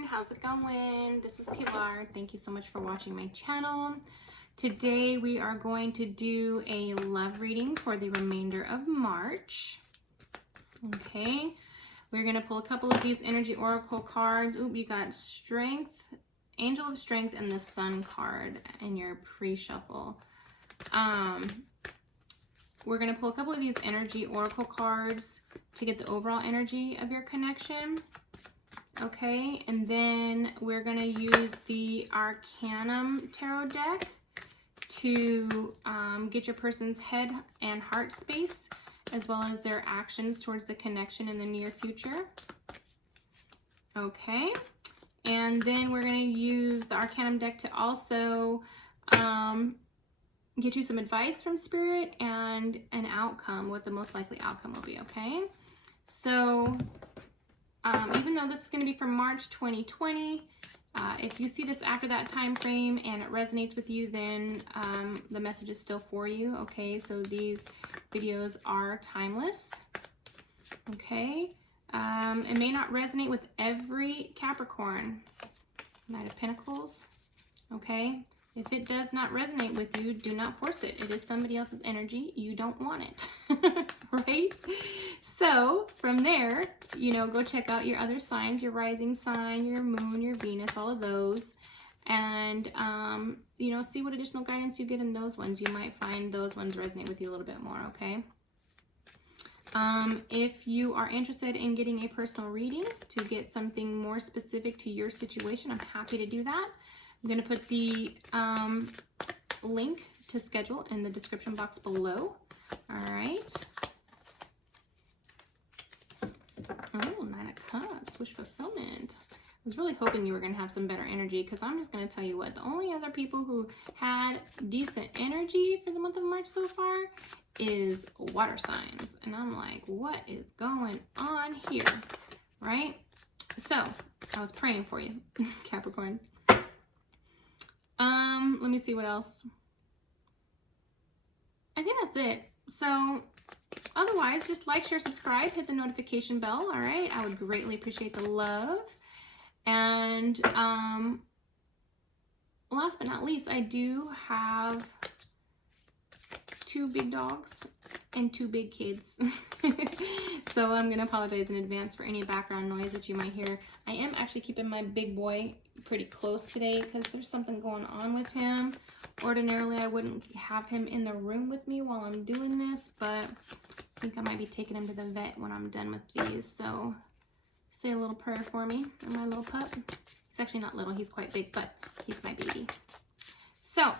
Capricorn, how's it going? This is Pilar. Thank you so much for watching my channel. Today we are going to do a love reading for the remainder of March. Okay, we're going to pull a couple of these energy oracle cards. Oop, you got Strength, Angel of Strength, and the Sun card in your pre-shuffle. We're going to pull a couple of these energy oracle cards to get the overall energy of your connection. Okay, and then we're going to use the Arcanum Tarot deck to get your person's head and heart space, as well as their actions towards the connection in the near future. Okay, and then we're going to use the Arcanum deck to also get you some advice from Spirit and an outcome, what the most likely outcome will be, okay? So, even though this is going to be for March 2020, if you see this after that time frame and it resonates with you, then the message is still for you, okay? So these videos are timeless, okay? It may not resonate with every Capricorn. Knight of Pentacles, okay? If it does not resonate with you, do not force it. It is somebody else's energy. You don't want it, right? So from there, you know, go check out your other signs, your rising sign, your moon, your Venus, all of those. And, you know, see what additional guidance you get in those ones. You might find those ones resonate with you a little bit more, okay? If you are interested in getting a personal reading to get something more specific to your situation, I'm happy to do that. I'm going to put the link to schedule in the description box below. All right. Oh, 9 of Cups, wish fulfillment. I was really hoping you were going to have some better energy, because I'm just going to tell you what, the only other people who had decent energy for the month of March so far is water signs. And I'm like, what is going on here? Right? So, I was praying for you, Capricorn. Let me see what else. I think that's it. So, otherwise, just like, share, subscribe, hit the notification bell, all right? I would greatly appreciate the love. And last but not least, I do have 2 big dogs and 2 big kids. So I'm going to apologize in advance for any background noise that you might hear. I am actually keeping my big boy pretty close today because there's something going on with him. Ordinarily, I wouldn't have him in the room with me while I'm doing this, but I think I might be taking him to the vet when I'm done with these. So say a little prayer for me and my little pup. He's actually not little, he's quite big, but he's my baby. So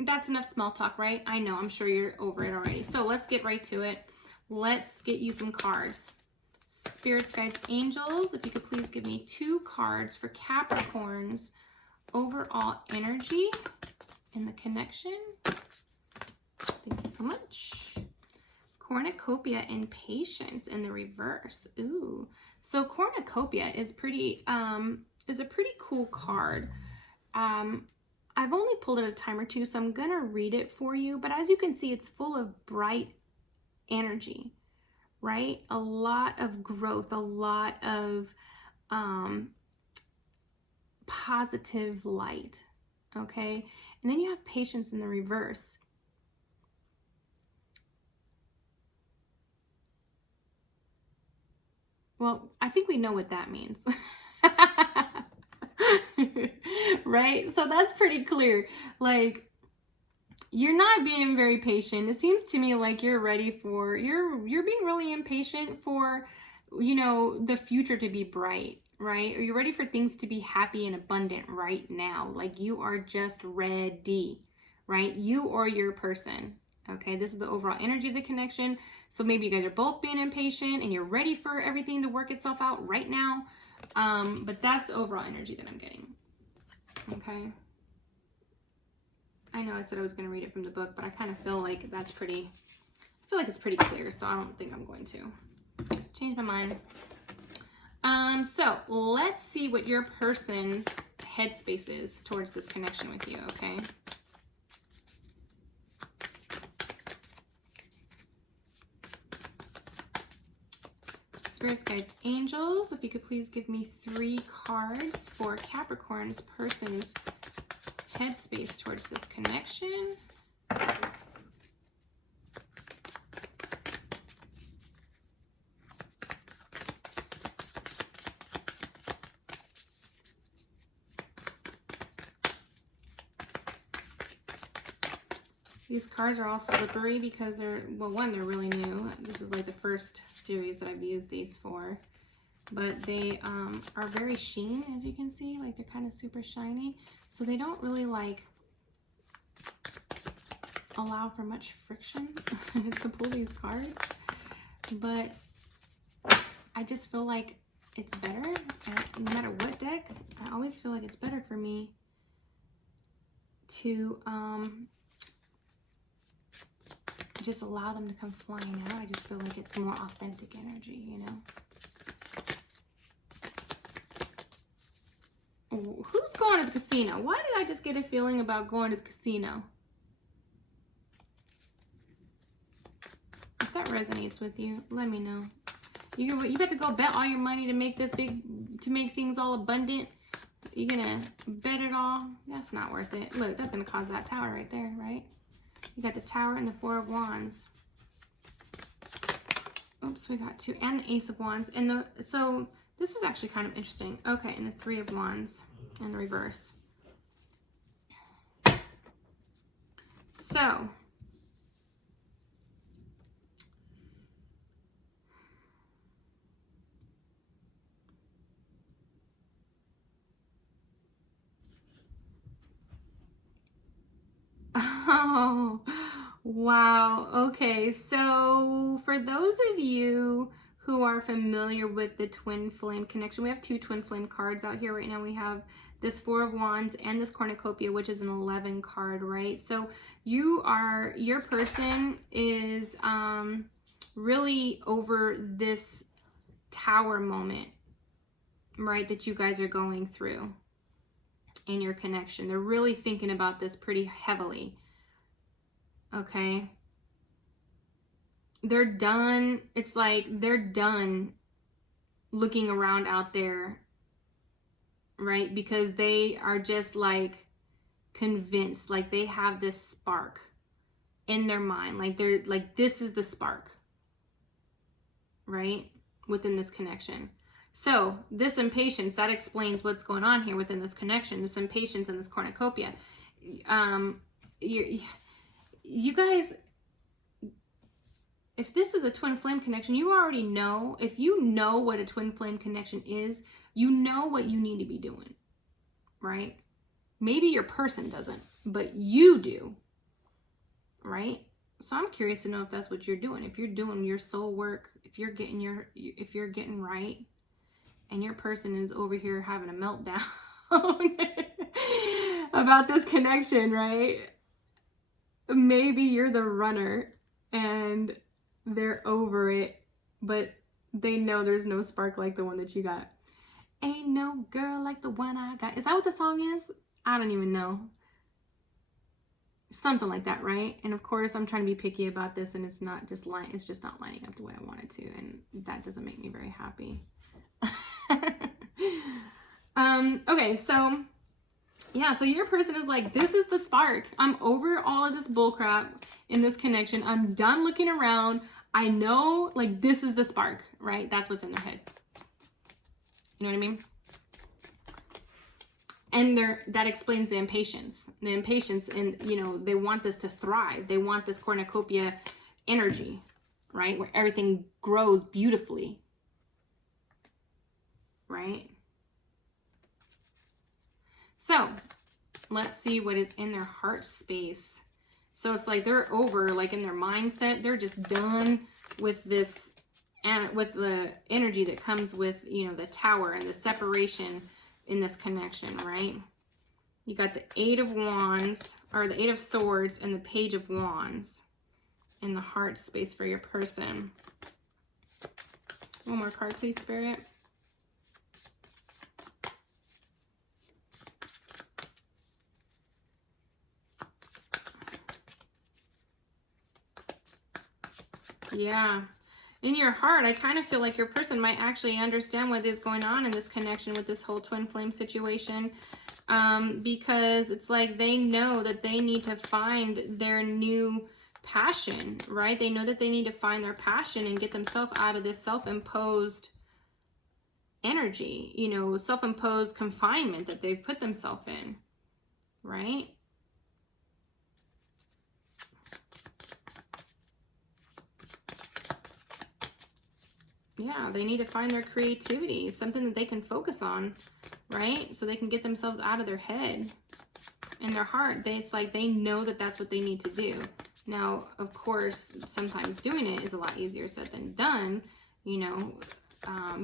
that's enough small talk, right? I know, I'm sure you're over it already. So let's get right to it. Let's get you some cards. Spirits, guides, angels, if you could please give me 2 cards for Capricorn's overall energy and the connection. Thank you so much. Cornucopia and Patience in the reverse. Ooh. So Cornucopia is a pretty cool card. I've only pulled it a time or two, so I'm gonna read it for you. But as you can see, it's full of bright energy, right? A lot of growth, a lot of positive light, okay? And then you have Patience in the reverse. Well, I think we know what that means. Right? So that's pretty clear. Like, you're not being very patient. It seems to me like you're ready for, you're being really impatient for, you know, the future to be bright, right? Or you're ready for things to be happy and abundant right now. Like, you are just ready, right? You or your person. Okay, this is the overall energy of the connection. So maybe you guys are both being impatient and you're ready for everything to work itself out right now. But that's the overall energy that I'm getting. Okay. I know I said I was going to read it from the book, but I kind of feel like that's pretty, I feel like it's pretty clear, so I don't think I'm going to change my mind. So let's see what your person's headspace is towards this connection with you, okay? Spirits, guides, angels, if you could please give me 3 cards for Capricorn's person's headspace towards this connection. These cards are all slippery because they're, well, one, they're really new. This is like the first series that I've used these for. But they are very sheen, as you can see. Like, they're kind of super shiny. So they don't really, like, allow for much friction to pull these cards. But I just feel like it's better. No matter what deck, I always feel like it's better for me to just allow them to come flying out. I just feel like it's more authentic energy, you know? Oh, who's going to the casino? Why did I just get a feeling about going to the casino? If that resonates with you, let me know. You got to go bet all your money to make this big, to make things all abundant. You're gonna bet it all? That's not worth it. Look, that's gonna cause that tower right there, right? You got the Tower and the 4 of Wands. Oops, we got 2 and the Ace of Wands. And so this is actually kind of interesting. Okay, and the 3 of Wands in reverse. So oh, wow. Okay, so for those of you who are familiar with the twin flame connection, we have 2 twin flame cards out here right now. We have this 4 of Wands and this cornucopia, which is an 11 card, right? So your person is really over this tower moment, right, that you guys are going through in your connection. They're really thinking about this pretty heavily. Okay, they're done. It's like they're done looking around out there, right? Because they are just like convinced, like they have this spark in their mind, like they're like, this is the spark, right, within this connection. So this impatience, that explains what's going on here within this connection, this impatience and this cornucopia. You guys, if this is a twin flame connection, you already know. If you know what a twin flame connection is, you know what you need to be doing, right? Maybe your person doesn't, but you do, right? So I'm curious to know if that's what you're doing. If you're doing your soul work, if you're getting right, and your person is over here having a meltdown about this connection, right? Maybe you're the runner and they're over it, but they know there's no spark like the one that you got. Ain't no girl like the one I got. Is that what the song is? I don't even know. Something like that, right? And of course, I'm trying to be picky about this, and it's just not lining up the way I want it to, and that doesn't make me very happy. Okay, so yeah, so your person is like, this is the spark. I'm over all of this bullcrap in this connection. I'm done looking around. I know, like, this is the spark, right? That's what's in their head. You know what I mean? And that explains the impatience. The impatience, and, you know, they want this to thrive. They want this cornucopia energy, right? Where everything grows beautifully, right? So let's see what is in their heart space. So it's like they're over, like in their mindset, they're just done with this, and with the energy that comes with, you know, the tower and the separation in this connection, right? You got the 8 of Wands, or the 8 of Swords, and the Page of Wands in the heart space for your person. One more card, please, Spirit. Yeah, in your heart, I kind of feel like your person might actually understand what is going on in this connection with this whole twin flame situation. Because it's like they know that they need to find their new passion, right? They know that they need to find their passion and get themselves out of this self-imposed energy, you know, self-imposed confinement that they've put themselves in, right? Yeah, they need to find their creativity, something that they can focus on, right? So they can get themselves out of their head and their heart. It's like they know that that's what they need to do. Now, of course, sometimes doing it is a lot easier said than done, you know,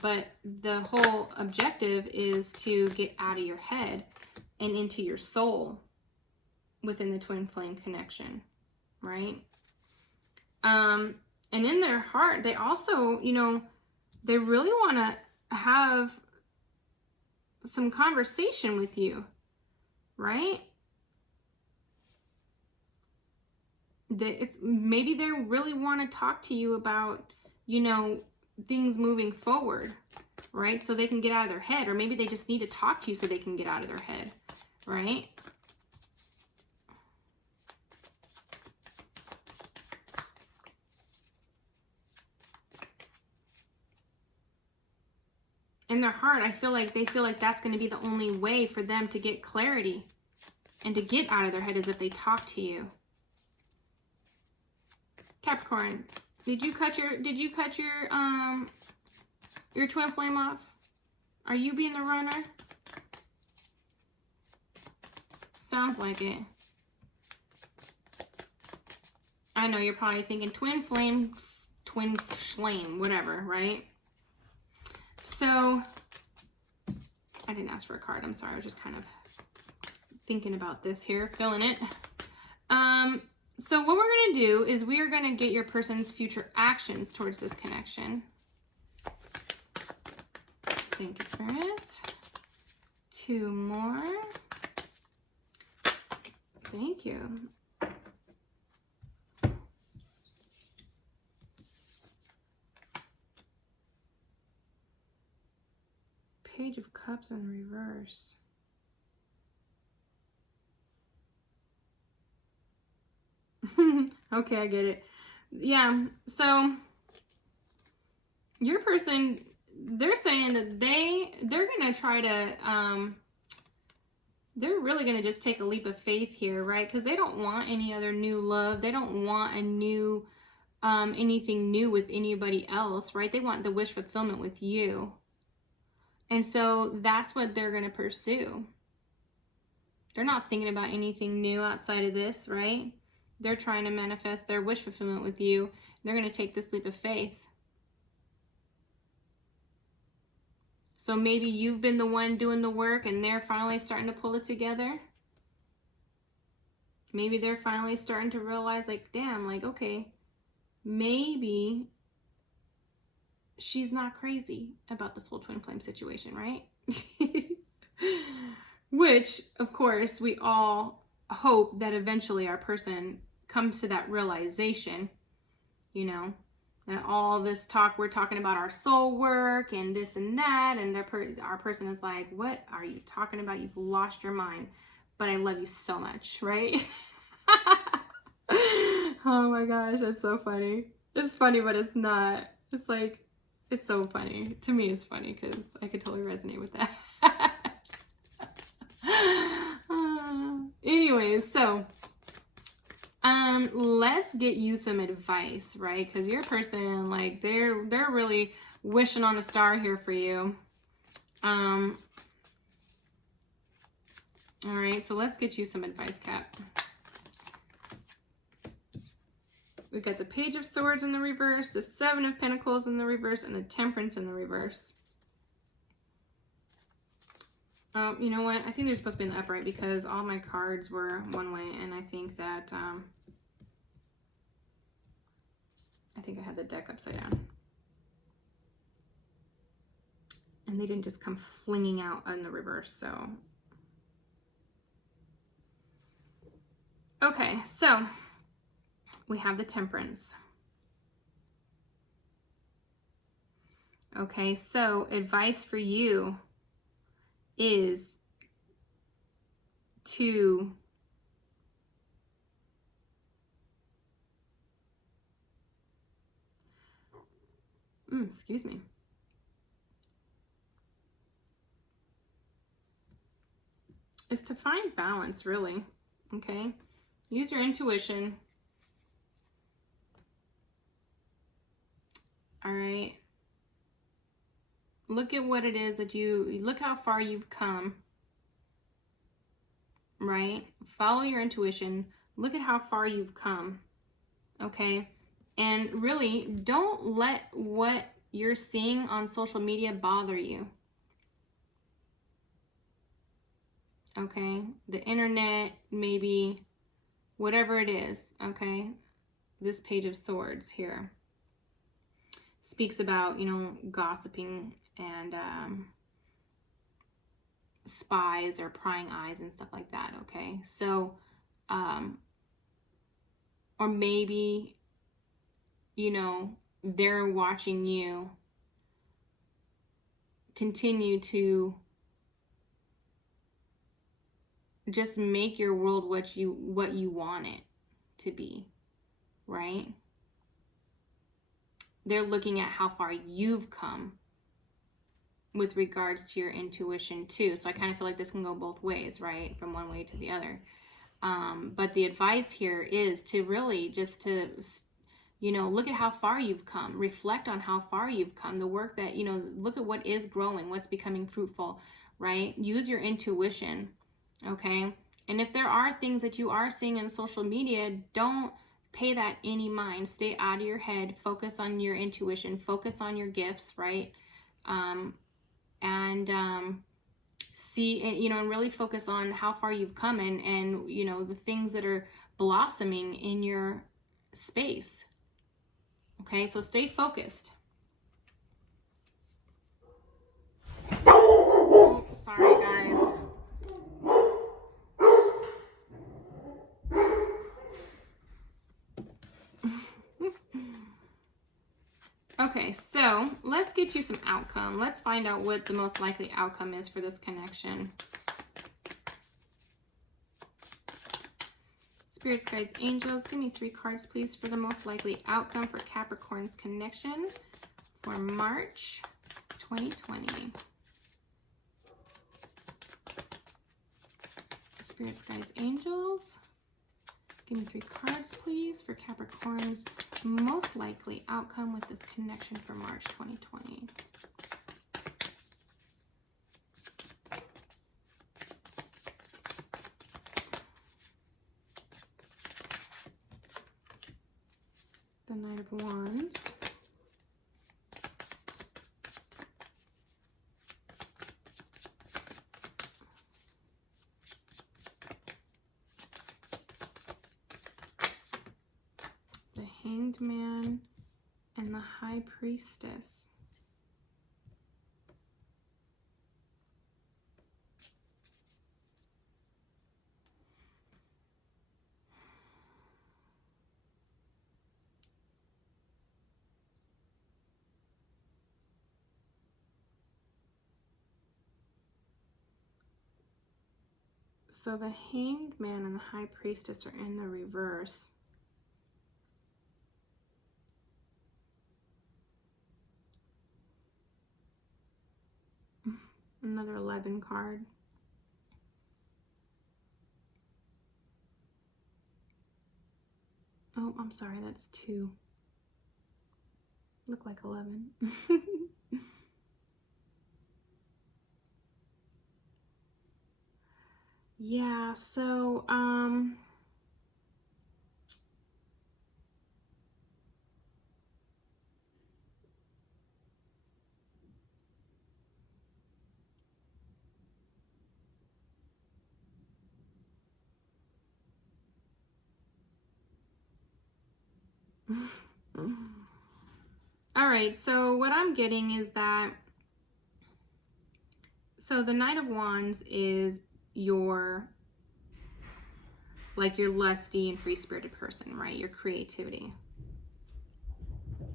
but the whole objective is to get out of your head and into your soul within the twin flame connection, right? And in their heart, they also, you know, they really want to have some conversation with you, right? Maybe they really want to talk to you about, you know, things moving forward, right? So they can get out of their head, or maybe they just need to talk to you so they can get out of their head, right? In their heart, I feel like they feel like that's going to be the only way for them to get clarity and to get out of their head is if they talk to you. Capricorn, did you cut your twin flame off? Are you being the runner? Sounds like it. I know you're probably thinking twin flame, whatever, right? So, I didn't ask for a card. I'm sorry. I was just kind of thinking about this here, feeling it. So what we're going to do is we are going to get your person's future actions towards this connection. Thank you, Spirit. 2 more. Thank you. Page of Cups in reverse. Okay, I get it. Yeah, so your person, they're saying that they're going to try to, they're really going to just take a leap of faith here, right? Because they don't want any other new love. They don't want a new, anything new with anybody else, right? They want the wish fulfillment with you. And so that's what they're going to pursue. They're not thinking about anything new outside of this, right? They're trying to manifest their wish fulfillment with you. They're going to take this leap of faith. So maybe you've been the one doing the work and they're finally starting to pull it together. Maybe they're finally starting to realize, like, damn, like, okay, maybe she's not crazy about this whole twin flame situation, right? Which, of course, we all hope that eventually our person comes to that realization, you know, that all this talk, we're talking about our soul work and this and that, and our person is like, what are you talking about? You've lost your mind, but I love you so much, right? Oh my gosh, that's so funny. It's funny, but it's not. It's like, it's so funny. To me, it's funny because I could totally resonate with that. Anyways, so let's get you some advice, right? Because your person, like, they're really wishing on a star here for you. All right, so let's get you some advice, Cap. We got the Page of Swords in the reverse, the 7 of Pentacles in the reverse, and the Temperance in the reverse. You know what? I think they're supposed to be in the upright because all my cards were one way, and I think that I think I had the deck upside down. And they didn't just come flinging out in the reverse, so. Okay, so we have the Temperance. Okay, so advice for you is to excuse me. Is to find balance, really. Okay? Use your intuition. All right? Look at what it is that look how far you've come. Right? Follow your intuition. Look at how far you've come. Okay? And really, don't let what you're seeing on social media bother you. Okay? The internet, maybe, whatever it is. Okay? This Page of Swords here speaks about, gossiping and spies or prying eyes and stuff like that. Okay? So, or maybe, they're watching you continue to just make your world what you want it to be, right? They're looking at how far you've come with regards to your intuition too. So I kind of feel like this can go both ways, right? From one way to the other. But the advice here is to really just to, look at how far you've come. Reflect on how far you've come. The work that, look at what is growing, what's becoming fruitful, right? Use your intuition, okay? And if there are things that you are seeing in social media, don't pay that any mind. Stay out of your head. Focus on your intuition. Focus on your gifts, right? See, and really focus on how far you've come and the things that are blossoming in your space. Okay, so stay focused. Oh, sorry, guys. Okay, so let's get you some outcome. Let's find out what the most likely outcome is for this connection. Spirits, guides, angels, give me 3 cards, please, for the most likely outcome for Capricorn's connection for March 2020. Spirits, guides, angels, give me 3 cards, please, for Capricorn's most likely outcome with this connection for March 2020. The Knight of Wands. The Hanged Man and the High Priestess. So the Hanged Man and the High Priestess are in the reverse. Another 11 card. Oh, I'm sorry, that's 2. Look like 11. Yeah, so, all right, so what I'm getting is that, so the Knight of Wands is your lusty and free-spirited person, right? Your creativity.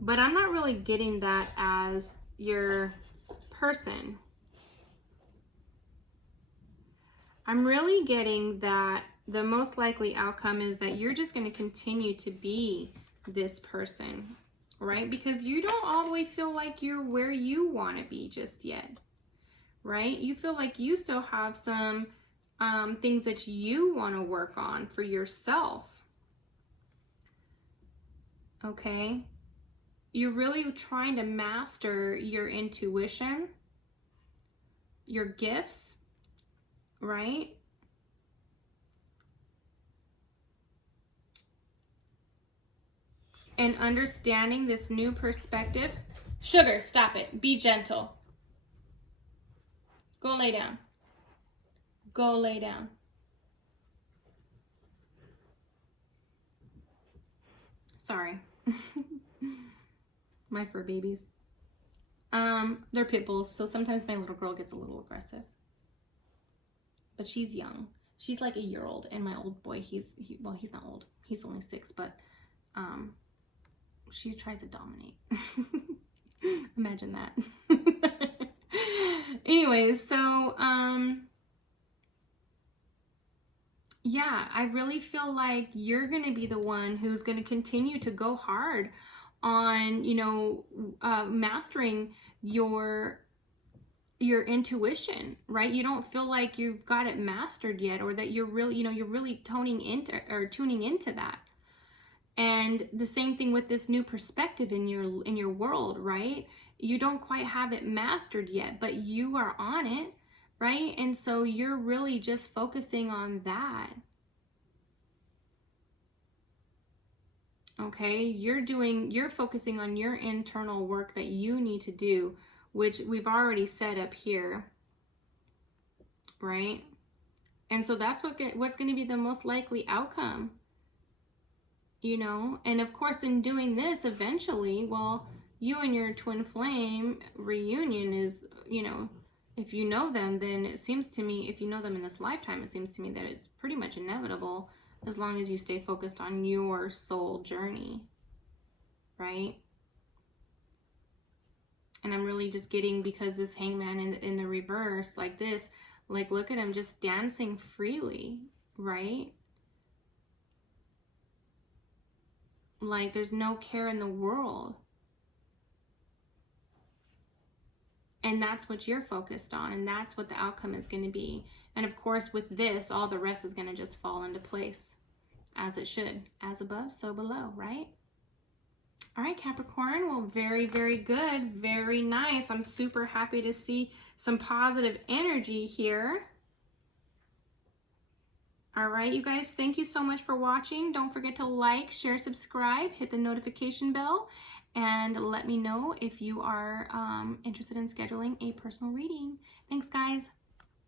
But I'm not really getting that as, your person, I'm really getting that the most likely outcome is that you're just going to continue to be this person, right? Because you don't all the way feel like you're where you want to be just yet, right? You feel like you still have some things that you want to work on for yourself, okay? You're really trying to master your intuition, your gifts, right? And understanding this new perspective. Sugar, stop it. Be gentle. Go lay down. Go lay down. Sorry. My fur babies. They're pit bulls, so sometimes my little girl gets a little aggressive. But she's young. She's like a year old, and my old boy, he's not old. He's only 6, but she tries to dominate. Imagine that. Anyways, so yeah, I really feel like you're going to be the one who's going to continue to go hard on, you know, mastering your intuition, right? You don't feel like you've got it mastered yet, or that you're really, you know, you're really tuning into that. And the same thing with this new perspective in your world, right? You don't quite have it mastered yet, but you are on it, right? And so you're really just focusing on that. Okay? You're focusing on your internal work that you need to do, which we've already set up here, right? And so that's what's going to be the most likely outcome, you know? And of course, in doing this, eventually, well, you and your twin flame reunion is, you know, if you know them, then it seems to me, if you know them in this lifetime, it seems to me that it's pretty much inevitable as long as you stay focused on your soul journey, right? And I'm really just getting, because this hangman in the reverse, like this, like look at him just dancing freely, right? Like there's no care in the world. And that's what you're focused on, and that's what the outcome is going to be. And of course, with this, all the rest is going to just fall into place as it should. As above, so below, right? All right, Capricorn. Well, very, very good. Very nice. I'm super happy to see some positive energy here. All right, you guys, thank you so much for watching. Don't forget to like, share, subscribe, hit the notification bell, and let me know if you are interested in scheduling a personal reading. Thanks, guys.